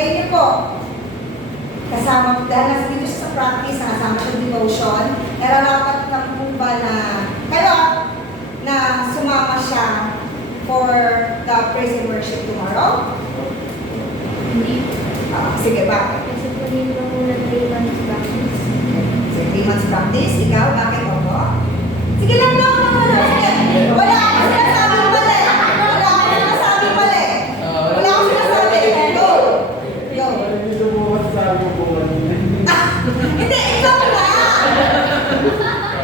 Palagay niyo po, kasama, dahil nasa dito siya sa practice, nakasama siya devotion, nararapat na po ba na kayo na sumama siya for the praise and worship tomorrow? Hindi. Sige, bakit? Kasi po hindi ko muna 3 months practice. Sige, 3 months practice. Ikaw, bakit ako? Sige lang, no. Sige. Wala akong sinasabing mali. Wala akong sinasabing mali. Wala akong sinasabing. Go. Go. Hindi, ikaw na.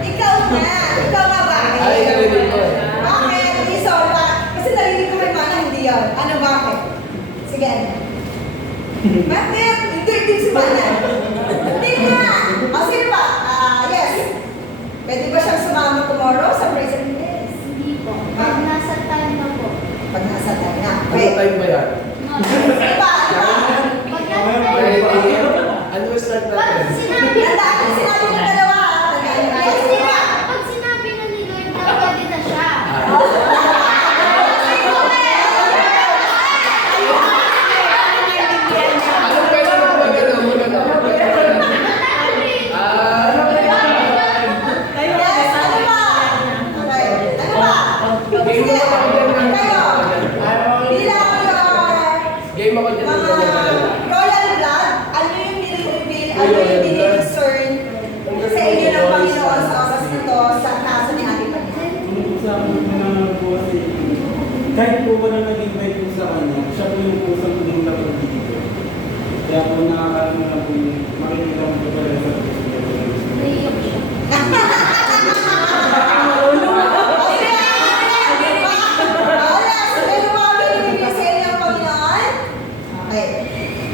Ikaw na. Ikaw nga bakit? Ay, narinig ko. Bakit? Reason, kasi narinig ko may mana, hindi yun. Ano bakit? Sige. Bakit? Hindi si mana. Hindi nga. O, sino ba? Yes. Pwede ba siyang sumama tomorrow sa praise and praise? Hindi po. Pag nasa time na po. Pag nasa tayo na. Ano Pwede. time ba yan? Ano ba? Ano ba? Pag nasa time na po. Ano start Pag natin? sinabi Tandaan yung sinabi ng dalawa. Tandaan yung Pag sinabi. pag sinabi na ni Lord na pwede na siya. Ano pwede mo ba gano'n? Yes, ano ba? Okay. Ano ba? Game Sige. ako dyan. Kayo. Bilang your Game ako dyan. mga royal blood, ano yung nire-reveal, ano yung nire-discern sa inyo ng Panginoon sa oras na to sa kaso ni Ate Panya? Sa akin na po kasi, kahit po wala nag-invite po sa kanya, siya po yung pusang pumunta po dito. Kaya po nakakaano na po yung makikita mo po pala sa Naiyak siya.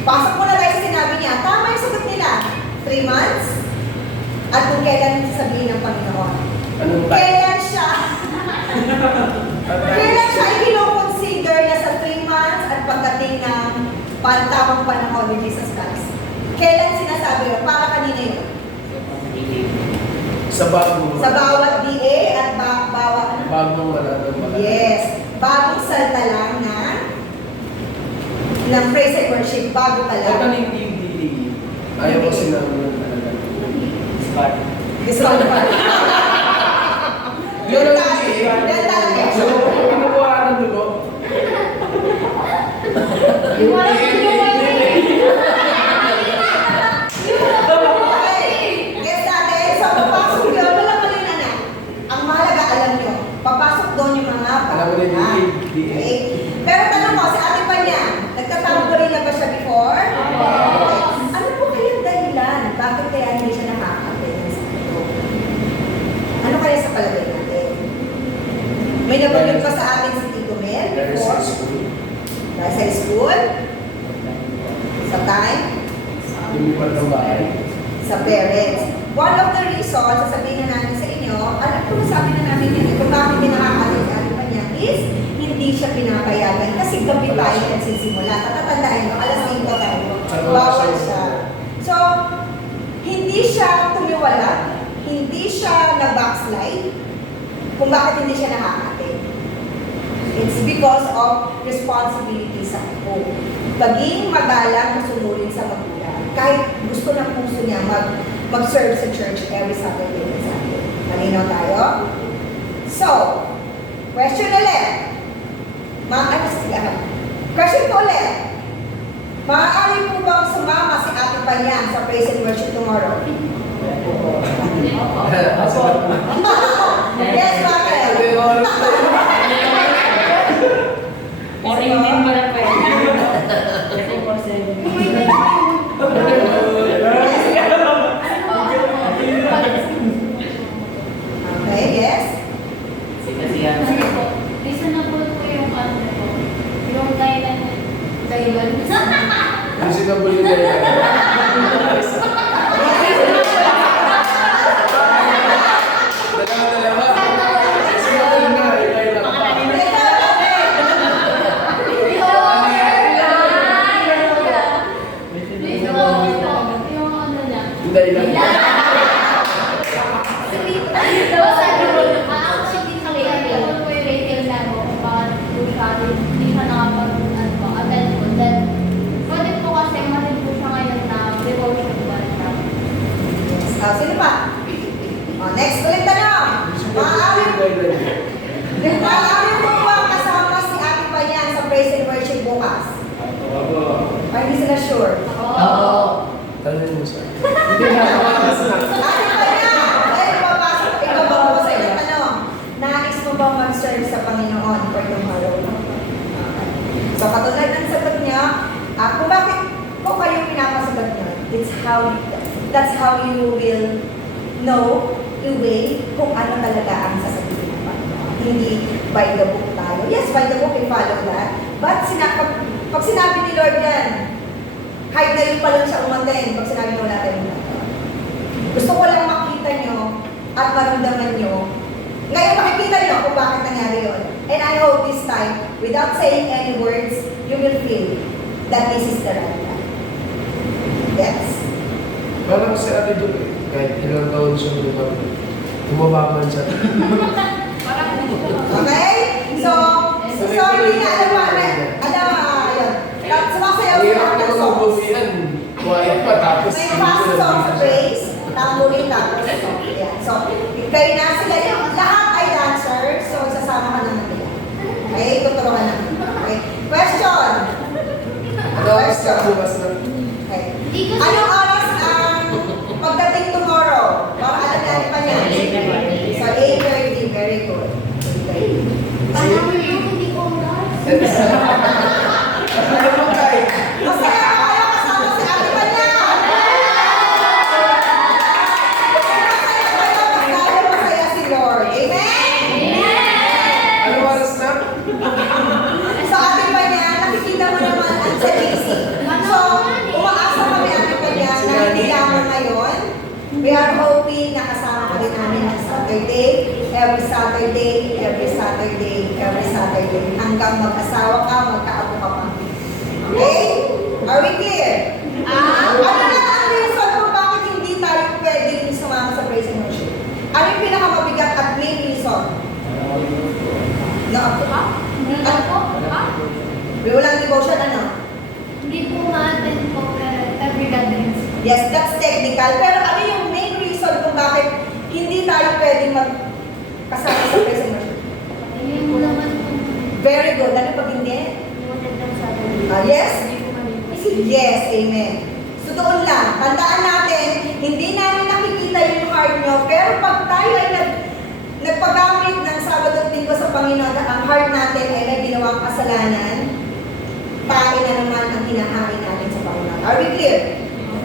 Pasok mo na tayo sa sinabi niya. Tama yung sagot nila. 3 months. At kung kailan sasabihin ng Panginoon. Anong time? Kailan siya i-consider niya sa 3 months at pagdating ng tamang panahon ni Jesus Christ. Kailan sinasabi yun? Para kanina yun. Sa bagong Sa bawat DA at bawat bagong wala doon pala. yes, bagong salta lang na ng praise and worship, bago pa Ito lang. na yung DD. Ayaw ko sinabi ng talaga. Discount pa. Yun ang DD. Yan talaga. So, kinukuha ka ng dugo. Wala na Okay. Yes, natin. So, papasok yun. Walang mali na na. Ang mahalaga, alam nyo. Papasok doon yung mga Alam mo na yung baguhan. DD. Okay. Pero tanong mo, si Ate Panya, nagtatamborin na ba siya before? Okay. Ano po kayang dahilan? Bakit kaya hindi siya nakaka-attend sa ito? Ano kaya sa palagay natin? May nabanggit pa sa atin si Tito Mel Dahil before? sa school. Dahil sa school? Sa time? Lumipat ng bahay. Sa parents. One of the reasons, sasabihin na natin sa inyo, alam ko sabi na namin yan, kung bakit hindi nakaka-attend sa Ate Panya is, hindi siya pinapayagan kasi gabi tayo nagsisimula. Tatatandaan nyo, alas 5 tayo. Bawal siya. So, hindi siya tumiwala, hindi siya na-backslide, kung bakit hindi siya nakaka-attend. It's because of responsibility sa home. Paging magalang masunurin sa magulang. Kahit gusto ng puso niya mag-serve sa church every Saturday and Sunday. Malinaw tayo? So, question ulit. Question ko ulit. Maaari po bang sumama si Ate Panya sa praise and worship tomorrow? Yes, bakit? Sabi ko, oras na yun. Orientin mo na pwede. Kasi for 7. Okay, yes? Kasi yan. Ano po? Reasonable po yung ano po. Yung dahilan. Yung sinabuli na yun. Dalawa-dalawa. Sinabuli na. Ilay lang pa. Yung ano niya. Ilay lang. Hindi siya nakapag-attend po. Then, pwede po kasi Sino pa? Next ulit tanong. Maaari mo ba kasama si Ate Panyan sa praise and worship bukas? Or hindi sila sure? Oo. Tanong mo siya. Hindi na nakakas na. Ate Panyan! Ay, papasok. Ikaw ba po sa ilang tanong? Nais mo ba mag-serve sa Panginoon for tomorrow? So, katulad ng sagot niya, kung bakit ko kayo pinapasagot niyo, that's how you will know the way kung ano talaga ang sasabihin ng Panginoon. Hindi by the book tayo. Yes, by the book, we follow that. But pag sinabi ni Lord yan, kahit ngayon pa lang siya umaten, pag sinabi mo wala tayong nagawa. Gusto ko lang makita nyo at maramdaman nyo. Ngayon makikita nyo kung bakit nangyari yun. And I hope this time, without saying any words, you will feel that this is the right time. Yes. Parang si Ate Jun eh. Kahit ilang taon siya lumang tumabaman siya. Okay? So hindi na alam mo, ayun. Sumasayaw Ang sa hirap mga naman songs. magbuwian. Quiet pa tapos. May fast songs praise, tamburin tapos song. Yeah. So, kayo na sila yung lahat ay dancer, so sasama ka naman nila. Okay? Tuturuan naman. Okay? Question. Ano oras ka bukas na? Okay. Anong oras ang pagdating tomorrow? Para alam natin pa niya. So, 8:30. Very good. 8:30. Parang hindi ko oras. Ano mo kahit? Masaya ka kayo kasama si Ate Panya! Masaya si Lord. Amen? Ano oras na? So, Ate Panya, nakikita mo naman ang sa GC. So, umaasa kami, Ate Panya, na hindi lamang ngayon. We are hoping na kasama ka rin namin ang Saturday, every Saturday, every Saturday, every Saturday, hanggang mag-asawa ka, magkaapo ka pa. Okay? Are we clear? Ano na ang reason kung bakit hindi tayo pwedeng sumama sa praise and worship? Ano yung pinakamabigat at main reason? Na ako? Ano po? Walang devotion, ano? Hindi po ma-attend po pero every gatherings. Yes, that's technical. Pero ano yung main reason kung bakit hindi tayo pwedeng magkasama sa praise and worship? Yun mo naman po. Very good. Ano pag hindi? Iwanan ng Saturday. Yes? Hindi po kami. Yes, amen. So doon lang, tandaan natin, hindi namin nakikita yung heart nyo, pero pag tayo ay nagpagamit ng Sabado at Linggo sa Panginoon, ang heart natin ay may ginawang kasalanan, pain na naman ang hinahain natin sa Panginoon. Are we clear?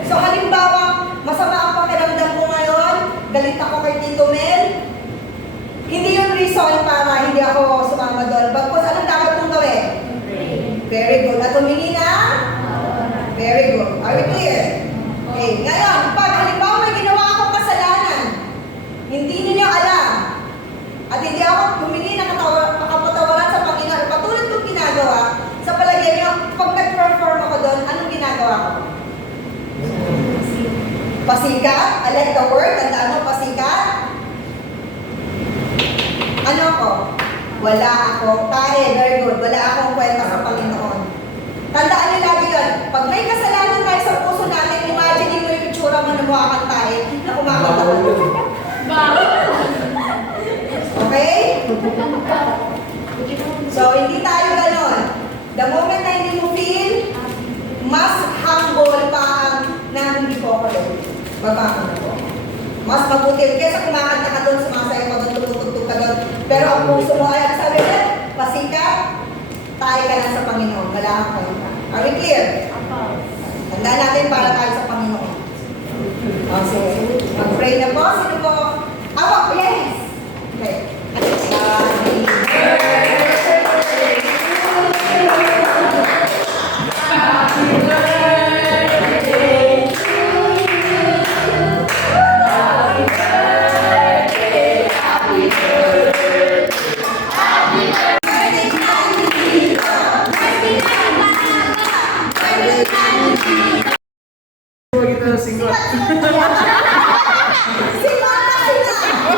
So halimbawa, masama ang pakiramdam ko ngayon, galit ako kay Tito Mel, hindi yung reason para hindi ako sumama doon. Bagkus, anong dapat kong gawin? Very good. At humingi na? Very good. Are we clear? Okay. Ngayon, pag halimbawa may ginawa akong kasalanan, hindi ninyo alam, at hindi ako humingi ng kapatawaran sa Panginoon, patuloy kong ginagawa, sa palagay nyo, pag nag-perform ako doon, anong ginagawa ko? Pasikat? I like the word. Tandaan mo, pasikat? Ano ako? Wala ako. Tae, very good. Wala akong kwenta sa Panginoon. Tandaan niyo lagi yun. Pag may kasalanan tayo sa puso natin, imagine mo yung itsura mo na mukha kang tae na kumakanta ka. Okay? So, hindi tayo ganon. The moment na hindi mo feel, mas humble pa ang na hindi ko ako doon. Baba ka na po. Mas mabuti. Kesa kumakanta ka doon, sumasaya ka doon, tumutugtog ka doon. Pero ang puso mo ay, sabi na, pasikat, tayo ka lang sa Panginoon. Wala kang kwenta. Are we clear? Tandaan natin para tayo sa Panginoon. Okay. Mag-pray na po. Sino po? Ako, yes! Okay. Huwag ito ng singot.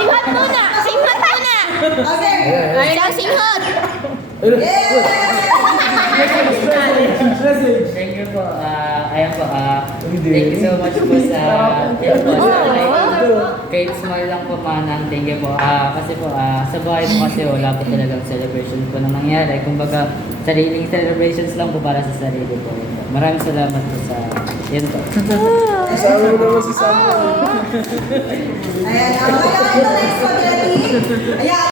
Simhot muna! Simhot muna! Okay. Isang simhot! Yes! Message. Thank you po. Ayan po. Thank you so much po sa Kahit small lang po, manang, thank you po. Kasi po, sa bahay po kasi wala po talagang celebration po na nangyari. Kumbaga, sariling celebrations lang po para sa sarili po. Maraming salamat po sa yun po. Kasama mo naman si Samuel. Ayan, ito na yung spaghetti. Ayan.